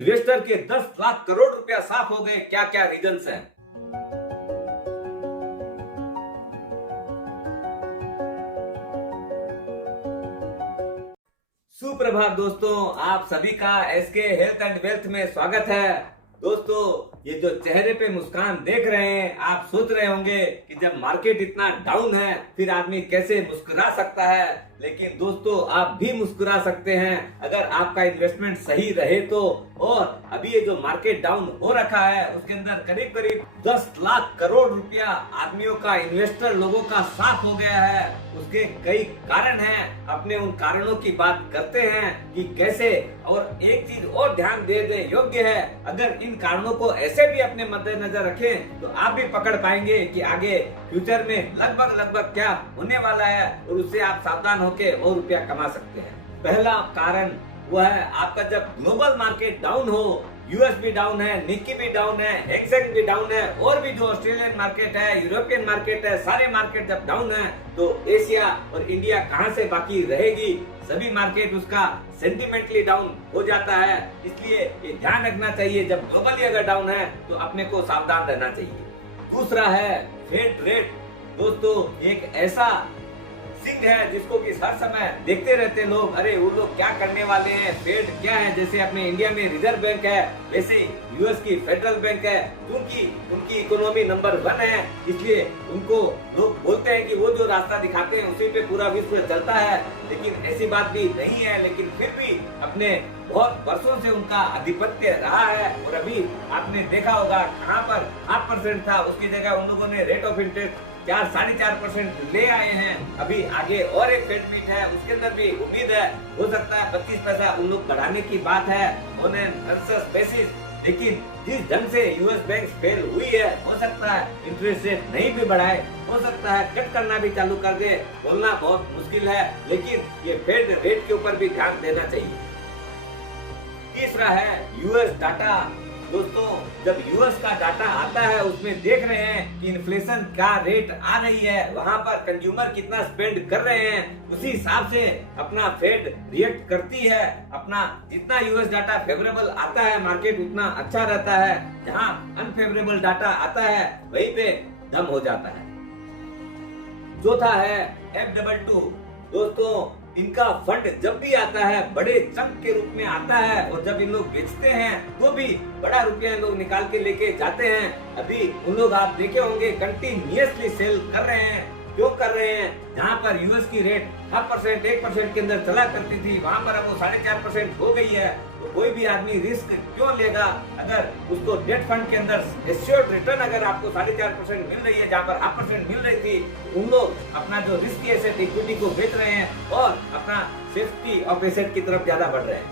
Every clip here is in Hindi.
इन्वेस्टर के 10 लाख करोड़ रुपया साफ हो गए, क्या क्या रीजंस हैं? सुप्रभात दोस्तों, आप सभी का एसके हेल्थ एंड वेल्थ में स्वागत है। दोस्तों, ये जो चेहरे पे मुस्कान देख रहे हैं, आप सोच रहे होंगे कि जब मार्केट इतना डाउन है फिर आदमी कैसे मुस्कुरा सकता है। लेकिन दोस्तों, आप भी मुस्कुरा सकते हैं अगर आपका इन्वेस्टमेंट सही रहे तो। और अभी ये जो मार्केट डाउन हो रखा है उसके अंदर करीब करीब 10 लाख करोड़ रुपया आदमियों का, इन्वेस्टर लोगों का साफ हो गया है। उसके कई कारण हैं, अपने उन कारणों की बात करते हैं कि कैसे। और एक चीज और ध्यान दे योग्य है, अगर इन कारणों को ऐसे भी अपने मद्देनजर रखें तो आप भी पकड़ पाएंगे कि आगे फ्यूचर में लगभग क्या होने वाला है और उससे आप सावधान होके और रुपया कमा सकते हैं। पहला कारण वो है, आपका जब ग्लोबल मार्केट डाउन हो, यूएस भी डाउन है, निक्की भी डाउन है, एक्सेंट भी डाउन है, और भी जो ऑस्ट्रेलियन मार्केट है, यूरोपियन मार्केट है, सारे मार्केट जब डाउन है तो एशिया और इंडिया कहां से बाकी रहेगी। सभी मार्केट उसका सेंटिमेंटली डाउन हो जाता है। इसलिए ये ध्यान रखना चाहिए, जब ग्लोबली अगर डाउन है तो अपने को सावधान रहना चाहिए। दूसरा है फेड रेट। दोस्तों, एक ऐसा सिंह है जिसको कि हर समय देखते रहते लोग, अरे वो लोग क्या करने वाले हैं, फेड क्या है। जैसे अपने इंडिया में रिजर्व बैंक है, वैसे यूएस की फेडरल बैंक है। क्योंकि उनकी इकोनॉमी नंबर 1 है, इसलिए उनको लोग बोलते हैं कि वो जो रास्ता दिखाते हैं उसी पे पूरा विश्व चलता है। लेकिन ऐसी बात भी नहीं है। लेकिन फिर भी अपने बहुत वर्षों से उनका आधिपत्य रहा है। और अभी आपने देखा होगा कहाँ पर 8% था, उसकी जगह उन लोगों ने रेट ऑफ इंटरेस्ट 4-4.5% ले आए हैं। अभी आगे और एक फेड मीट है, उसके अंदर भी उम्मीद है हो सकता है 25 पैसा उन लोग बढ़ाने की बात है ऑन एन कंसेंसस बेसिस। लेकिन जिस ढंग से यूएस बैंक फेल हुई है, हो सकता है इंटरेस्ट रेट नहीं भी बढ़ाए, हो सकता है कट करना भी चालू कर दे। बोलना बहुत मुश्किल है, लेकिन ये फेड रेट के ऊपर भी ध्यान देना चाहिए। तीसरा है यूएस डाटा। दोस्तों, जब यूएस का डाटा आता है उसमें देख रहे हैं कि इन्फ्लेशन का रेट आ रही है, वहां पर कंज्यूमर कितना स्पेंड कर रहे हैं, उसी हिसाब से अपना फेड रिएक्ट करती है। अपना जितना यूएस डाटा फेवरेबल आता है मार्केट उतना अच्छा रहता है, जहां अनफेवरेबल डाटा आता है वहीं पे दम हो जाता है। चौथा है F22। दोस्तों, इनका फंड जब भी आता है बड़े चंक के रूप में आता है, और जब इन लोग बेचते हैं तो भी बड़ा रुपया इन लोग निकाल के लेके जाते हैं। अभी उन लोग आप देखे होंगे कंटिन्यूअसली सेल कर रहे हैं। क्यों कर रहे हैं? जहाँ पर यूएस की रेट 1% के अंदर चला करती थी, वहाँ पर अब वो 4.5% हो गई है। तो कोई भी आदमी रिस्क क्यों लेगा? अगर उसको डेट फंड के अंदर एश्योर्ड रिटर्न अगर आपको 4.5% मिल रही है, जहाँ पर 8% मिल रही थी, उन लोग अपना जो रिस्की एसेट इक्विटी को बेच रहे हैं और अपना सेफ्टी ऑफ एसेट की तरफ ज्यादा बढ़ रहे हैं।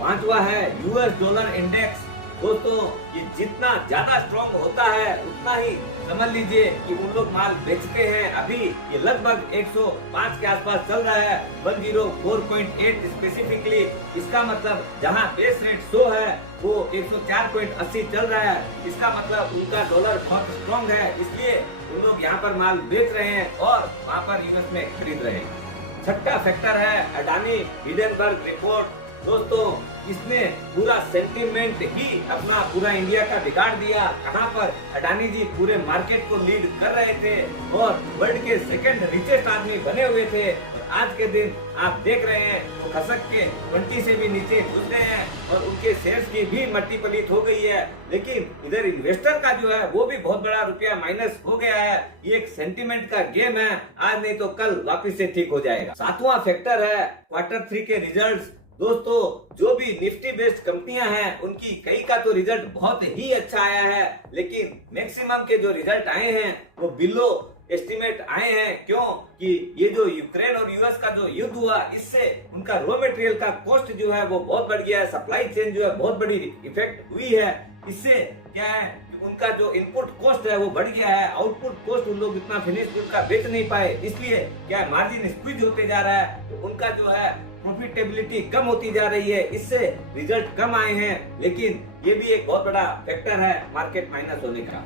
पांचवा है यूएस डॉलर इंडेक्स। दोस्तों, ये जितना ज्यादा स्ट्रॉन्ग होता है उतना ही समझ लीजिए कि उन लोग माल बेचते हैं। अभी ये लगभग 105 के आसपास चल रहा है, 104.8 स्पेसिफिकली। इसका मतलब जहां बेस रेट 100 है वो 104.80 चल रहा है। इसका मतलब उनका डॉलर बहुत स्ट्रॉन्ग है, इसलिए उन लोग यहाँ पर माल बेच रहे हैं और वहाँ पर यूएस में खरीद रहे हैं। छठा फैक्टर है अडानी हिंडनबर्ग रिपोर्ट। दोस्तों, इसने पूरा सेंटीमेंट ही अपना पूरा इंडिया का बिगाड़ दिया। कहां पर अडानी जी पूरे मार्केट को लीड कर रहे थे और वर्ल्ड के सेकंड रिचेस्ट आदमी बने हुए थे, और आज के दिन आप देख रहे हैं वो खसक के 20 से भी नीचे घुस गए हैं और उनके शेयर्स की भी मट्टी पलीत हो गई है। लेकिन इधर इन्वेस्टर का जो है वो भी बहुत बड़ा रुपया माइनस हो गया है। ये एक सेंटीमेंट का गेम है, आज नहीं तो कल वापिस से ठीक हो जाएगा। सातवां फैक्टर है Q3 के रिजल्ट। दोस्तों, जो भी निफ्टी बेस्ड कंपनियां हैं उनकी कई का तो रिजल्ट बहुत ही अच्छा आया है, लेकिन मैक्सिमम के जो रिजल्ट आए हैं वो बिलो एस्टिमेट आए हैं। क्यों? कि ये जो यूक्रेन और यूएस का जो युद्ध हुआ, इससे उनका रॉ मटेरियल का कॉस्ट जो है वो बहुत बढ़ गया है, सप्लाई चेन जो है बहुत बड़ी इफेक्ट हुई है। इससे क्या है, उनका जो इनपुट कॉस्ट है वो बढ़ गया है, आउटपुट कॉस्ट उन लोग इतना फिनिश गुड का बेच नहीं पाए, इसलिए क्या है मार्जिन स्क्वीज होते जा रहा है। तो उनका जो है प्रॉफिटेबिलिटी कम होती जा रही है, इससे रिजल्ट कम आए हैं। लेकिन ये भी एक बहुत बड़ा फैक्टर है मार्केट माइनस होने का।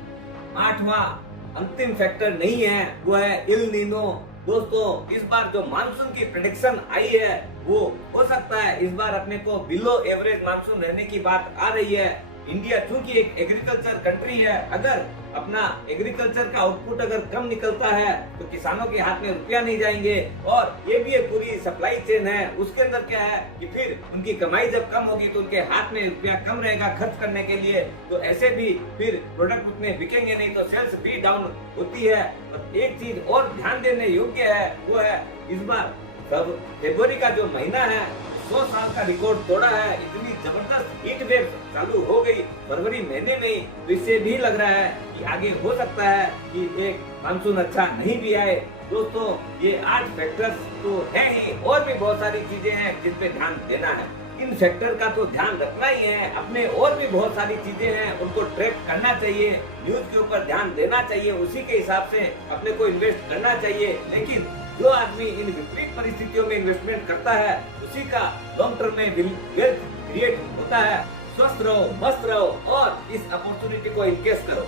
आठवां अंतिम फैक्टर नहीं है, वो है इल नीनो। दोस्तों, इस बार जो मानसून की प्रेडिक्शन आई है वो हो सकता है इस बार अपने को बिलो एवरेज मानसून रहने की बात आ रही है। इंडिया चूंकि एक एग्रीकल्चर कंट्री है, अगर अपना एग्रीकल्चर का आउटपुट अगर कम निकलता है तो किसानों के हाथ में रुपया नहीं जाएंगे, और ये भी एक पूरी सप्लाई चेन है। उसके अंदर क्या है कि फिर उनकी कमाई जब कम होगी तो उनके हाथ में रुपया कम रहेगा खर्च करने के लिए, तो ऐसे भी फिर प्रोडक्ट उतने बिकेंगे नहीं, तो सेल्स भी डाउन होती है। और एक चीज और ध्यान देने योग्य है, वो है इस बार फरवरी का जो महीना है 100 साल का रिकॉर्ड तोड़ा है। इतनी जबरदस्त हीट वेव चालू हो गई फरवरी महीने में ही, तो इससे भी लग रहा है कि आगे हो सकता है कि एक मानसून अच्छा नहीं भी आए। दोस्तों ये 8 फैक्टर्स तो है ही, और भी बहुत सारी चीजें हैं जिन पे ध्यान देना है। इन फैक्टर का तो ध्यान रखना ही है, अपने और भी बहुत सारी चीजें हैं उनको ट्रैक करना चाहिए, न्यूज के ऊपर ध्यान देना चाहिए, उसी के हिसाब से अपने को इन्वेस्ट करना चाहिए। लेकिन जो आदमी इन विपरीत परिस्थितियों में इन्वेस्टमेंट करता है उसी का लॉन्ग टर्म में वेल्थ क्रिएट होता है। स्वस्थ रहो, मस्त रहो और इस अपॉर्चुनिटी को इनकेस करो।